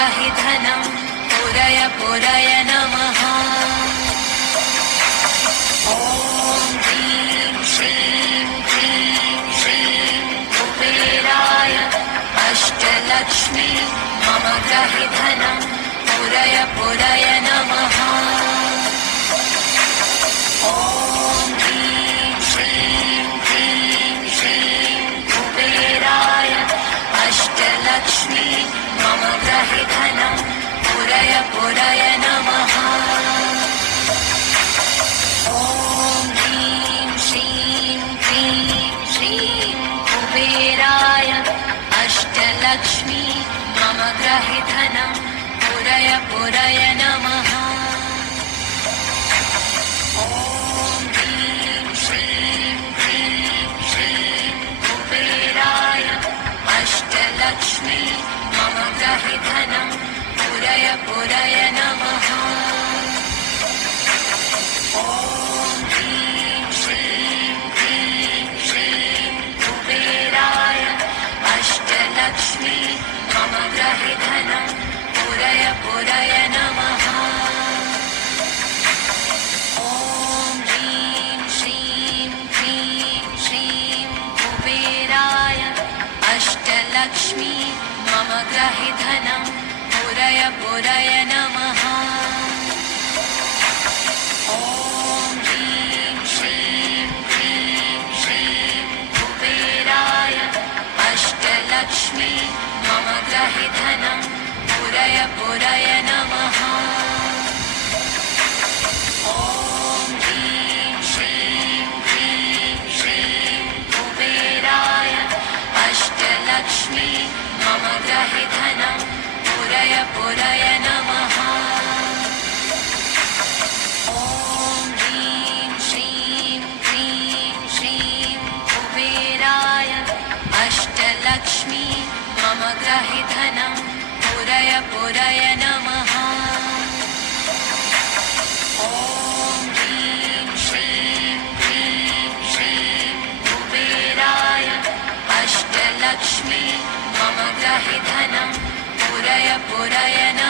ग्रहि धनं पुरय पुरय नमः। ॐ ह्रीं श्रीं क्लीं श्रीं कुबेराय अष्टलक्ष्मी मम ग्रहि धनं पुरय पुरय नमः। ॐ ह्रीं श्रीं क्लीं श्रीं कुबेराय अष्टलक्ष्मी मम ग्रहि धनं पुरय पुरय नमः। ॐ ह्रीं श्रीं क्लीं श्रीं कुबेराय अष्टलक्ष्मी मम ग्रहि धनं पुरय पुरय नमः। ॐ ह्रीं श्रीं क्लीं श्रीं कुबेराय अष्टलक्ष्मी मम ग्रहि धनं पुरय पुरय नमः। ॐ ह्रीं श्रीं क्लीं श्रीं कुबेराय अष्टलक्ष्मी मम ग्रहि धनं पुरय पुरय नमः। ॐ ह्रीं श्रीं क्लीं श्रीं कुबेराय अष्टलक्ष्मी मम ग्रहि धनं पुरय पुरय नमः। ॐ ह्रीं श्रीं क्लीं श्रीं कुबेराय अष्टलक्ष्मी मम ग्रहि धनं पुरय पुरय नमः। ॐ ह्रीं श्रीं क्लीं श्रीं कुबेराय अष्टलक्ष्मी मम ग्रहि धनं पुरय पुरय नमः। ॐ ह्रीं श्रीं क्लीं श्रीं कुबेराय अष्टलक्ष्मी मम ग्रहि धनं पुरय पुरय नमः। ॐ ह्रीं श्रीं क्लीं श्रीं कुबेराय अष्टलक्ष्मी मम ग्रहि धनं पुरय पुरय नमः।